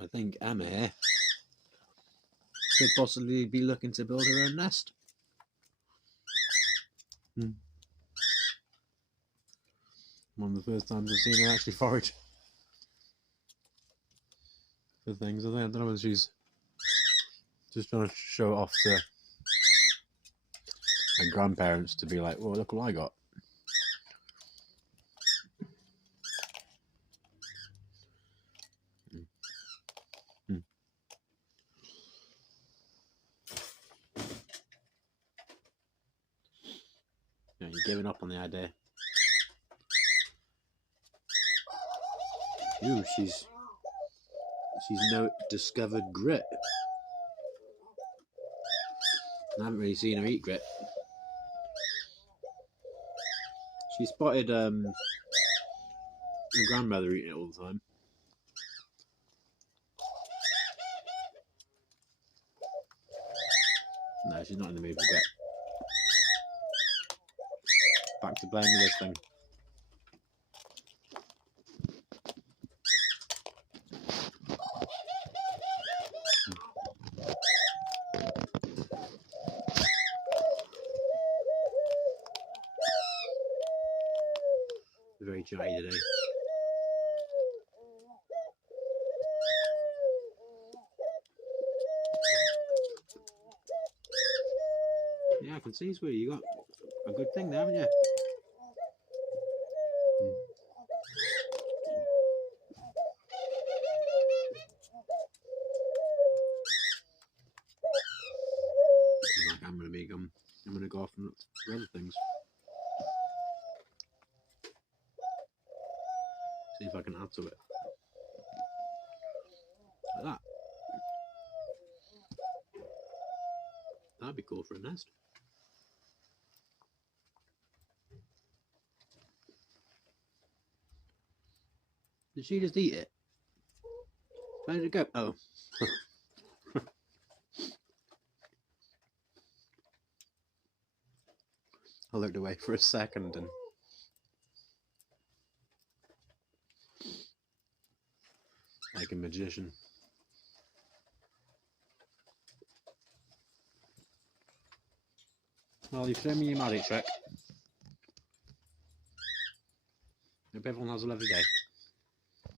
I think Emma here could possibly be looking to build her own nest. One of the first times I've seen her actually forage for things. I don't know whether she's just trying to show it off to her grandparents to be like, "Oh, look what I got." You know, you're giving up on the idea. Ooh, she's no discovered grit. I haven't really seen her eat grit. She spotted her grandmother eating it all the time. No, she's not in the mood for grit. Back to playing with this thing. Very chatty today. Yeah, I can see, sweetie, you got a good thing there, haven't you? Like, I'm gonna go off and look for other things. See if I can add to it. Like that. That'd be cool for a nest. Did she just eat it? Where did it go? Oh. I looked away for a second and like a magician. Well, you've shown me your magic trick. Hope everyone has a lovely day.